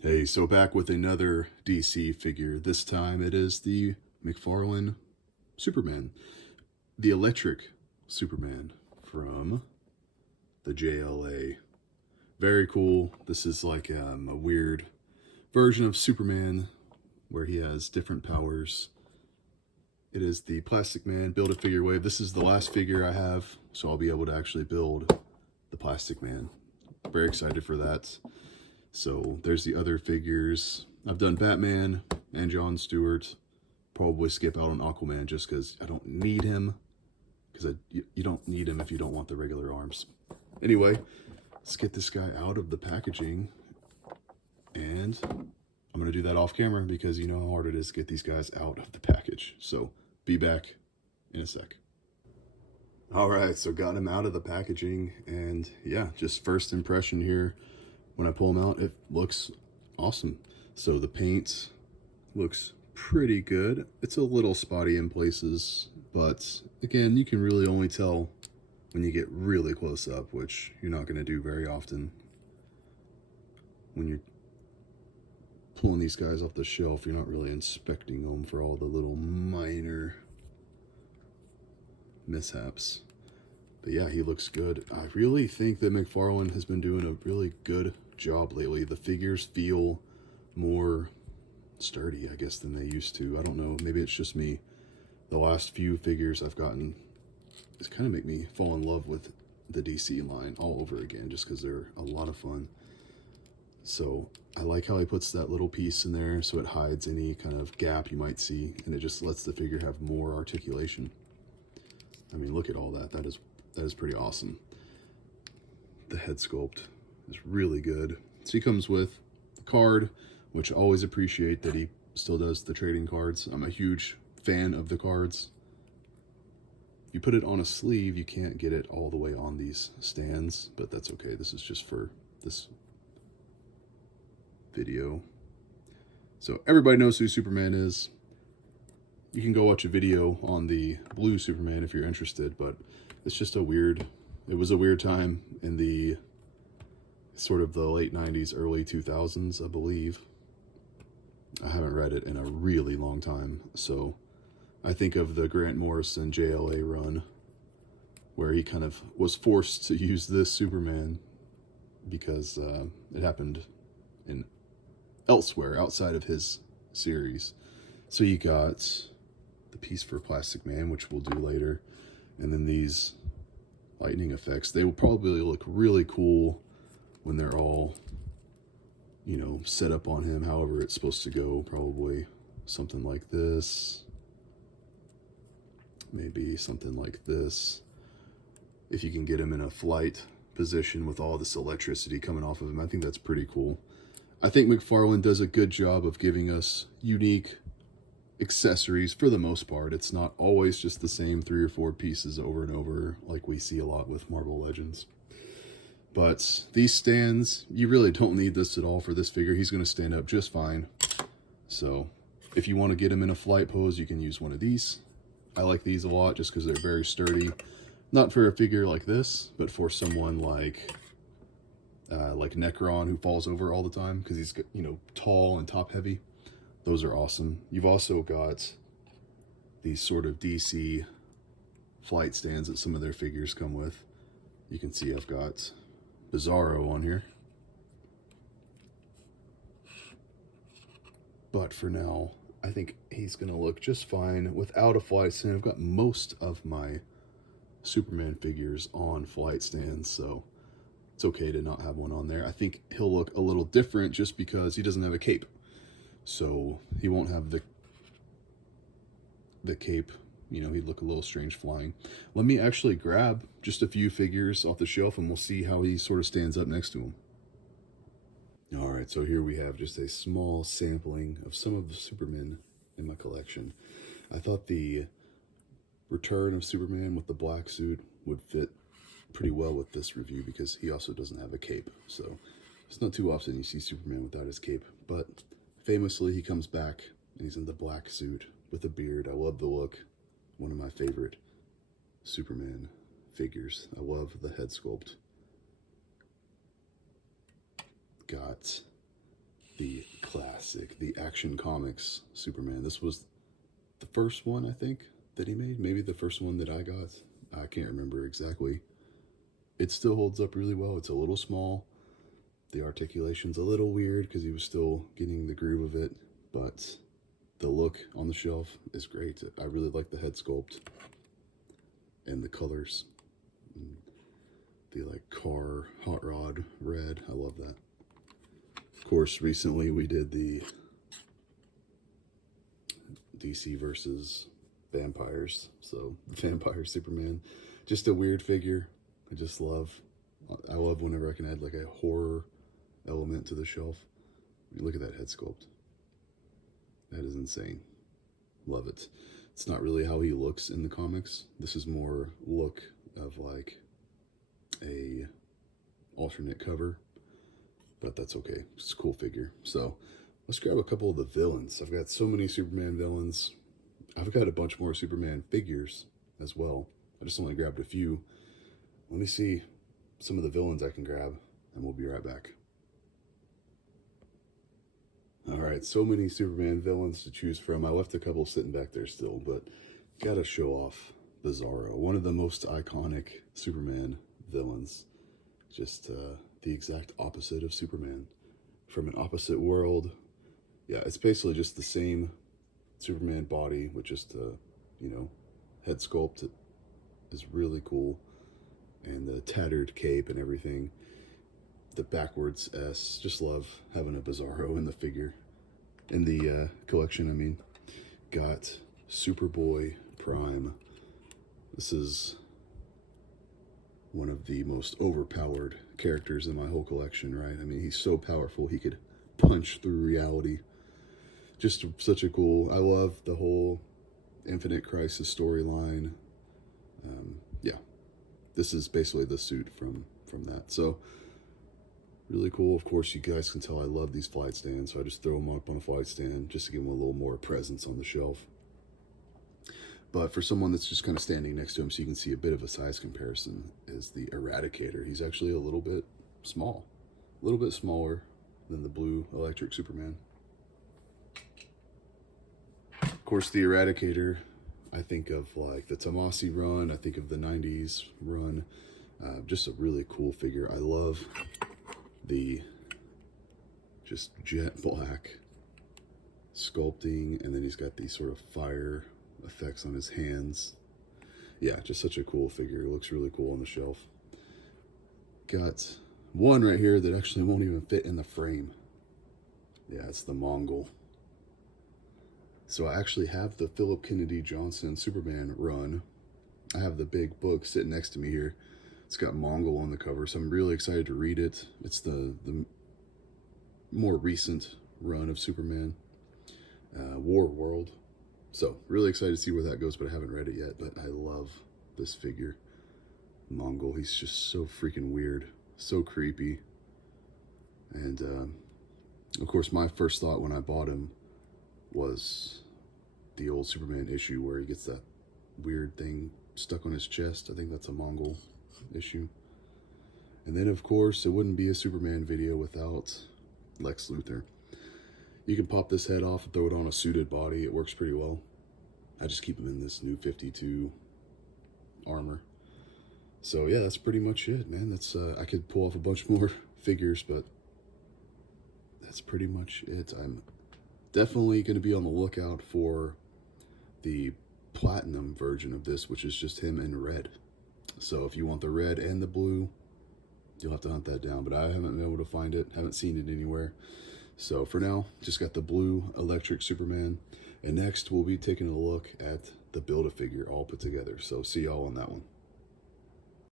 Hey, so back with another DC figure. This time it is the Mcfarlane Superman, the electric Superman from the JLA. Very cool. This is like a weird version of Superman where he has different powers. It is the Plastic Man Build-A-Figure Wave. This is the last figure I have, so I'll be able to actually build the Plastic Man. Very excited for that. So there's the other figures. I've done Batman and John Stewart. Probably skip out on Aquaman just because I don't need him. Because you don't need him if you don't want the regular arms. Anyway, let's get this guy out of the packaging. And I'm going to do that off camera because you know how hard it is to get these guys out of the package. So be back in a sec. Alright, so got him out of the packaging. And yeah, just first impression here. When I pull them out, it looks awesome. So the paint looks pretty good. It's a little spotty in places, but again, you can really only tell when you get really close up, which you're not going to do very often. When you're pulling these guys off the shelf, you're not really inspecting them for all the little minor mishaps. But yeah, he looks good. I really think that Mcfarlane has been doing a really good job lately. The figures feel more sturdy, I guess, than they used to. I don't know, maybe it's just me. The last few figures I've gotten it's kind of make me fall in love with the DC line all over again, just because they're a lot of fun. So I like how he puts that little piece in there so it hides any kind of gap you might see, and it just lets the figure have more articulation. I mean, look at all that. That is pretty awesome. The head sculpt is really good. So he comes with a card, which I always appreciate that he still does the trading cards. I'm a huge fan of the cards. If you put it on a sleeve, you can't get it all the way on these stands, but that's okay. This is just for this video. So everybody knows who Superman is. You can go watch a video on the blue Superman if you're interested, but it's just it was a weird time in the sort of the late 90s, early 2000s, I believe. I haven't read it in a really long time, so I think of the Grant Morrison JLA run where he kind of was forced to use this Superman because it happened in elsewhere outside of his series. So you got the piece for Plastic Man, which we'll do later, and then these lightning effects. They will probably look really cool when they're all, you know, set up on him, however it's supposed to go. Probably something like this. Maybe something like this. If you can get him in a flight position with all this electricity coming off of him, I think that's pretty cool. I think Mcfarlane does a good job of giving us unique accessories for the most part. It's not always just the same 3 or 4 pieces over and over like we see a lot with Marvel Legends. But these stands, you really don't need this at all for this figure. He's going to stand up just fine. So if you want to get him in a flight pose, you can use one of these. I like these a lot just because they're very sturdy. Not for a figure like this, but for someone like Necron, who falls over all the time because he's, you know, tall and top heavy. Those are awesome. You've also got these sort of DC flight stands that some of their figures come with. You can see I've got Bizarro on here. But for now, I think he's going to look just fine without a flight stand. I've got most of my Superman figures on flight stands, so it's okay to not have one on there. I think he'll look a little different just because he doesn't have a cape. So he won't have the cape. You know, he'd look a little strange flying. Let me actually grab just a few figures off the shelf and we'll see how he sort of stands up next to him. All right, so here we have just a small sampling of some of the Supermen in my collection. I thought the return of Superman with the black suit would fit pretty well with this review because he also doesn't have a cape. So it's not too often you see Superman without his cape, but famously he comes back and he's in the black suit with a beard. I love the look. One of my favorite Superman figures. I love the head sculpt. Got the classic, the Action Comics Superman. This was the first one, I think, that he made. Maybe the first one that I got. I can't remember exactly. It still holds up really well. It's a little small. The articulation's a little weird because he was still getting the groove of it, but the look on the shelf is great. I really like the head sculpt and the colors. The like car hot rod red. I love that. Of course, recently we did the DC versus vampires. So Vampire Superman, just a weird figure. I love whenever I can add like a horror element to the shelf. I mean, look at that head sculpt. That is insane. Love it. It's not really how he looks in the comics. This is more look of like a alternate cover, but that's okay. It's a cool figure. So let's grab a couple of the villains. I've got so many Superman villains. I've got a bunch more Superman figures as well. I just only grabbed a few. Let me see some of the villains I can grab, and we'll be right back. All right, so many Superman villains to choose from. I left a couple sitting back there still, but gotta show off Bizarro, one of the most iconic Superman villains. Just the exact opposite of Superman. From an opposite world. Yeah, it's basically just the same Superman body with just head sculpt. It is really cool. And the tattered cape and everything. The backwards S. Just love having a Bizarro in the figure. In the collection, I mean. Got Superboy Prime. This is one of the most overpowered characters in my whole collection, right? I mean, he's so powerful, he could punch through reality. Just such a cool... I love the whole Infinite Crisis storyline. Yeah. This is basically the suit from that. So, really cool. Of course, you guys can tell I love these flight stands, so I just throw them up on a flight stand just to give them a little more presence on the shelf. But for someone that's just kind of standing next to him so you can see a bit of a size comparison is the Eradicator. He's actually a little bit small. A little bit smaller than the blue electric Superman. Of course, the Eradicator, I think of like the Tomasi run, I think of the 90s run. Just a really cool figure. I love the just jet black sculpting, and then he's got these sort of fire effects on his hands. Yeah, just such a cool figure. It looks really cool on the shelf. Got one right here that actually won't even fit in the frame. Yeah, it's the Mongol. So I actually have the Philip Kennedy Johnson Superman run. I have the big book sitting next to me here. It's got Mongol on the cover, so I'm really excited to read it. It's the more recent run of Superman, War World. So really excited to see where that goes, but I haven't read it yet. But I love this figure, Mongol. He's just so freaking weird, so creepy. And of course, my first thought when I bought him was the old Superman issue where he gets that weird thing stuck on his chest. I think that's a Mongol issue. And then of course it wouldn't be a Superman video without Lex Luthor. You can pop this head off and throw it on a suited body. It works pretty well. I just keep him in this new 52 armor. So yeah, that's pretty much it, man. That's I could pull off a bunch more figures, but that's pretty much it. I'm definitely going to be on the lookout for the platinum version of this, which is just him in red. So if you want the red and the blue, you'll have to hunt that down, but I haven't been able to find it, haven't seen it anywhere. So for now, just got the blue electric Superman, and next we'll be taking a look at the Build-A-Figure all put together. So see y'all on that one.